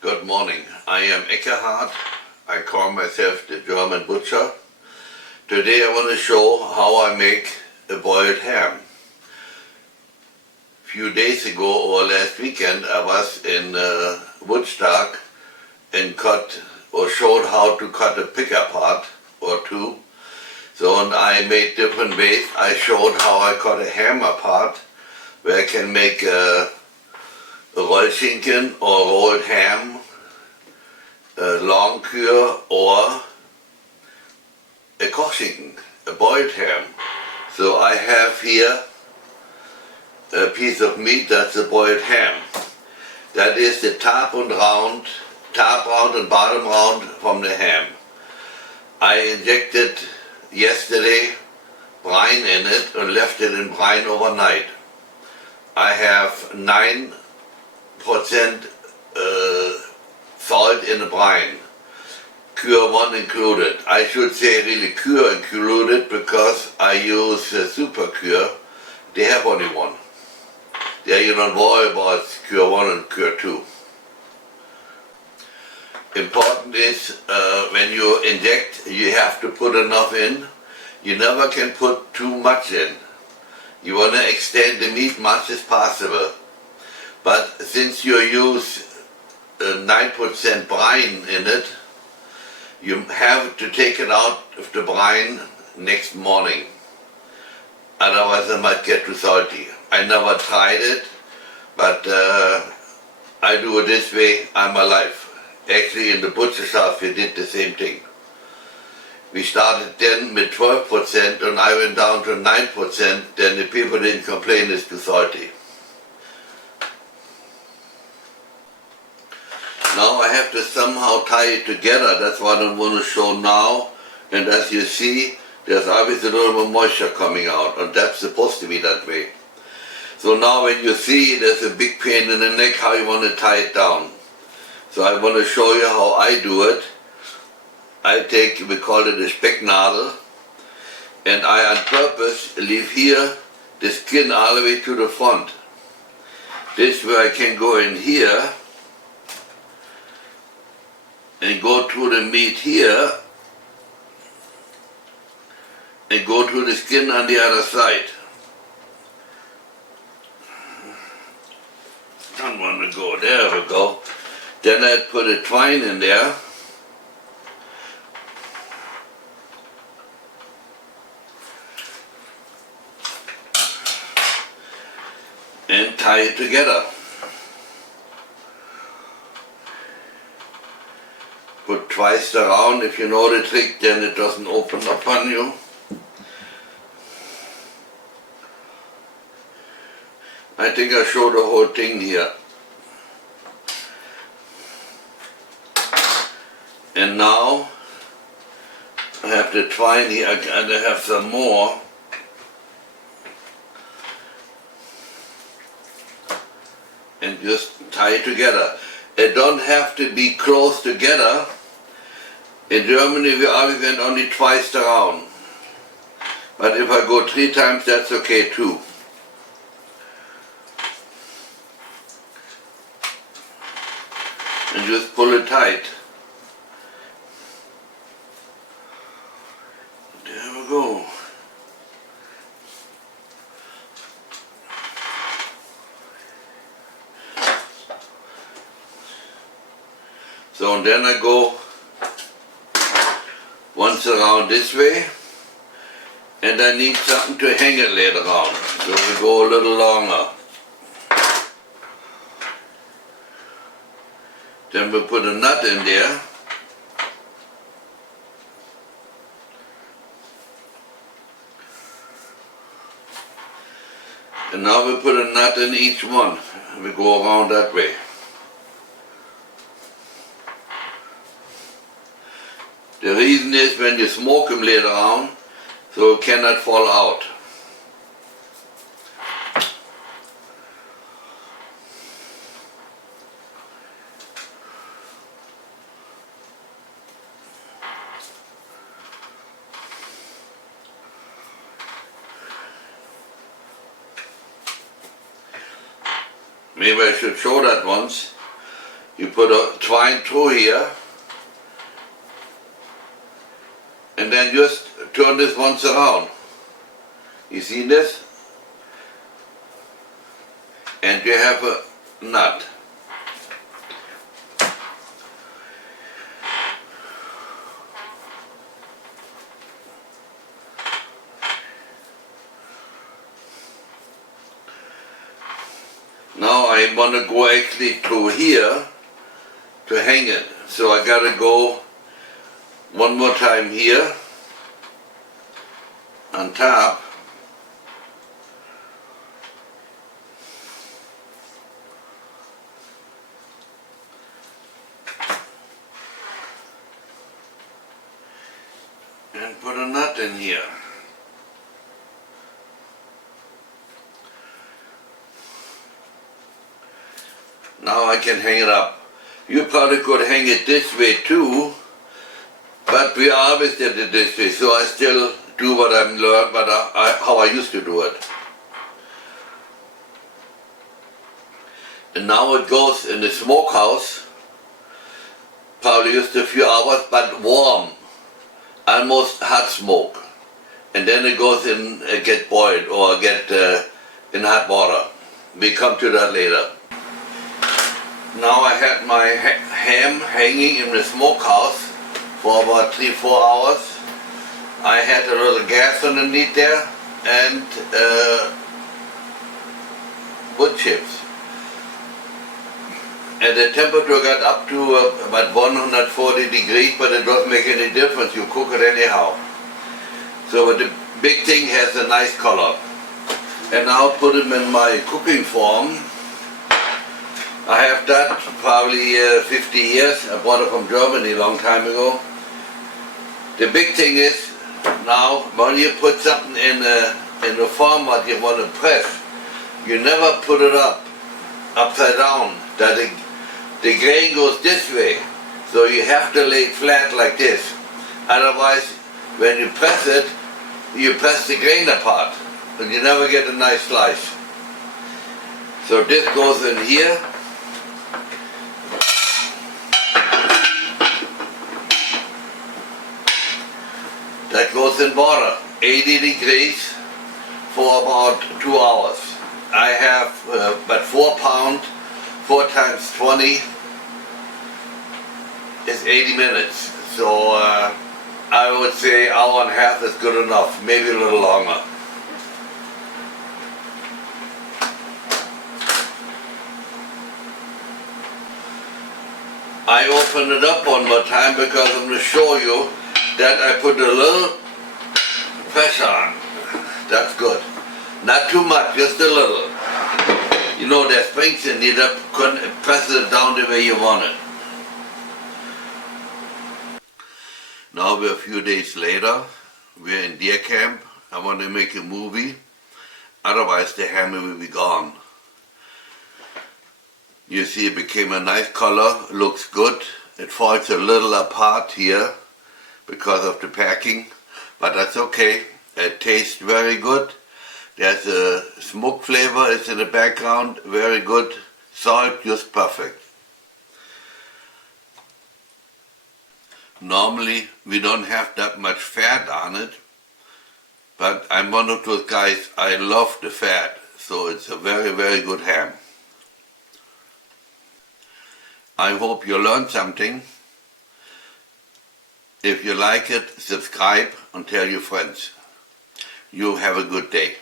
Good morning. I am Eckhard. I call myself the German butcher. Today I want to show how I make a boiled ham. A few days ago or last weekend I was in Woodstock and showed how to cut a pig apart or two. And I made different ways. I showed how I cut a ham apart, where I can make a Rollschinken or rolled ham, a long cure or a Kochschinken, a boiled ham. So I have here a piece of meat, that's a boiled ham. That is the top round and bottom round from the ham. I injected yesterday brine in it and left it in brine overnight. I have 9% salt in the brine, cure 1 included. I should say really cure included because I use super cure. They have only one. There you don't worry about cure 1 and cure 2. Important is when you inject, you have to put enough in. You never can put too much in. You want to extend the meat much as possible. But since you use 9% brine in it, you have to take it out of the brine next morning. Otherwise it might get too salty. I never tried it, but I do it this way all my life. Actually in the butcher shop we did the same thing. We started then with 12% and I went down to 9%, then the people didn't complain it's too salty. Now I have to somehow tie it together, that's what I want to show now. And as you see, there's obviously a little more moisture coming out, and that's supposed to be that way. So now when you see there's a big pain in the neck, how you want to tie it down. So I want to show you how I do it. I take, we call it a Specknadel, and I on purpose leave here the skin all the way to the front. This way I can go in here and go through the meat here and go through the skin on the other side. Don't want to go, there we go. Then I put a twine in there. And tie it together. Put twice around. If you know the trick, then it doesn't open up on you. I think I showed the whole thing here. And now I have the twine here, and I have some more. And just tie it together. It don't have to be close together. In Germany we always went only twice around. But if I go 3 times, that's okay too. And just pull it tight. There we go. So and then I go once around this way, and I need something to hang it later on. So we go a little longer. Then we put a nut in there. And now we put a nut in each one. We go around that way. The reason is when you smoke them later on, so it cannot fall out. Maybe I should show that once. You put a twine through here, and then just turn this once around. You see this? And you have a nut. Now I want to go actually to here to hang it. So I gotta go one more time here on top. And put a nut in here. Now I can hang it up. You probably could hang it this way too, but we always did it this way, so I still do what I've learned, but how I used to do it. And now it goes in the smokehouse, probably just a few hours, but warm, almost hot smoke. And then it goes in, get boiled or get in hot water. We come to that later. Now I had my ham hanging in the smokehouse for about 3-4 hours. I had a little gas underneath there and wood chips. And the temperature got up to about 140 degrees, but it doesn't make any difference. You cook it anyhow. So but the big thing has a nice color. And now put them in my cooking form. I have that probably 50 years. I bought it from Germany a long time ago. The big thing is now when you put something in the form what you want to press, you never put it upside down. That the grain goes this way. So you have to lay it flat like this. Otherwise, when you press it, you press the grain apart, and you never get a nice slice. So this goes in here. That goes in water, 80 degrees for about 2 hours. I have about 4 pounds, 4 times 20 is 80 minutes. So I would say hour and a half is good enough, maybe a little longer. I open it up one more time because I'm going to show you that I put a little pressure on. That's good. Not too much, just a little. You know, there's springs in it, couldn't press it down the way you want it. Now we're a few days later. We're in deer camp. I want to make a movie. Otherwise the hammer will be gone. You see it became a nice color, looks good. It falls a little apart here because of the packing, but that's okay. It tastes very good. There's a smoke flavor, it's in the background, very good. Salt, just perfect. Normally we don't have that much fat on it, but I'm one of those guys, I love the fat, so it's a very, very good ham. I hope you learned something. If you like it, subscribe and tell your friends. You have a good day.